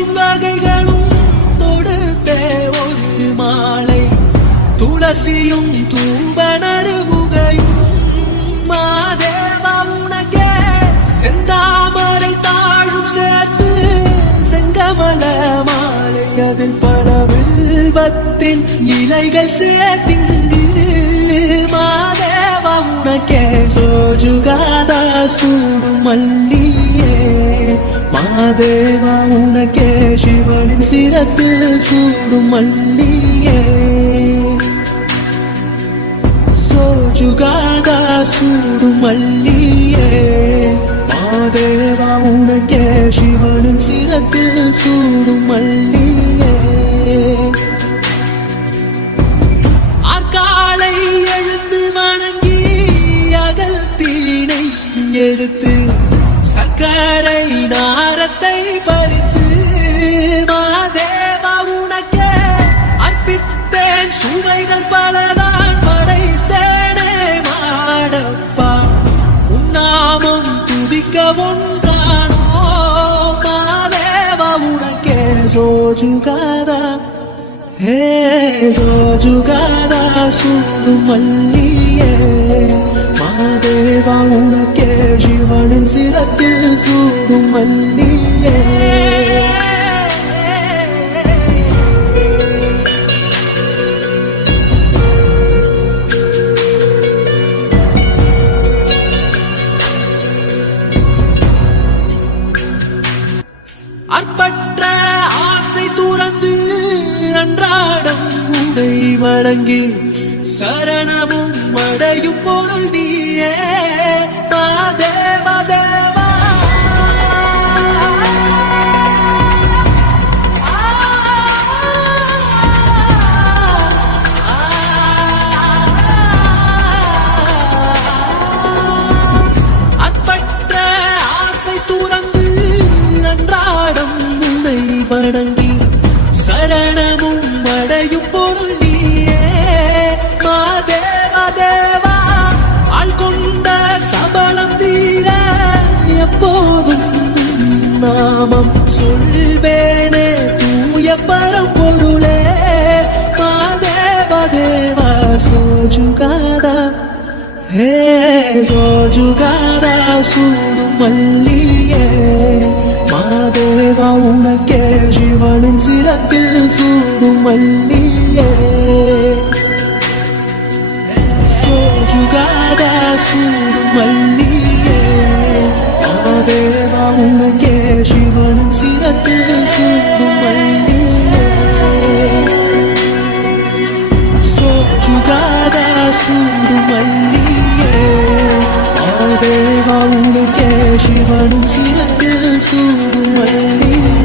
பூவின் வகைகளும் தொடுத்தே ஒரு மாலை துளசியும் தூம்பனரு முகையும் மாதேவா உனக்கே செந்தாமரை தாழும் சேர்த்து செங்கமல மாலை அதில் படவில்வத்தின் இலைகள் சேர்த்திங்கு மாதேவா உனக்கே சோஜுகாதா சூடும் மல்லியே மாதேவா உனக்கே சிவனின் சிரத்தில் சூடும் மல்லியே சோஜுகாதா சூடும் மல்லியே மாதேவா உனக்கே சிவனின் சிரத்தில் சூடும் மல்லியே அக்காலை எழுந்து வணங்கி அகல் தீனை எடுத்து சக்கரை நாரத்தை பறித்து மாதேவா உனக்கே அர்ப்பித்தேன் சுவைகள் பலதான் படைத்தேனே மாடப்பா உன்னாமம் துதிக்க ஒன்றானோ மாதேவா உனக்கே சோஜுகாதா ஹே சோஜுகாதா சூடும் மல்லியே மாதேவா உனக்கே சிவனின் சிரத்தில் சூடும் மல்லியே அற்பற்ற ஆசை துறந்து அன்றாடம் உடை வணங்கி சரணமும் அடையும் பொருள் நீயே மாதேவா தேவா அற்பற்ற ஆசை துறந்து அன்றாடம் உன்னை வணங்கி சரணமும் அடையும் பொருள் நீயே மாதேவா தேவா ஆள் கொண்ட சபலம் தீர எப்போதும் நாமம் சொல்வேனே தூய பரம்பொருளே மாதேவா தேவா சோஜுகாதா ஹே சோஜுகாதா சூடும் மல்லியே மாதேவா உனக்கே சிவனின் சிரத்தில் சூடும் மல்லியே சோஜுகாதா சூடும் மல்லியே மாதேவா உனக்கே சிவனின் சிரத்தில் சூடும் மல்லியே சோஜுகாதா சூடும் மல்லியே மாதேவா உனக்கே சிவனின் சிரத்தில் சூடும் மல்லியே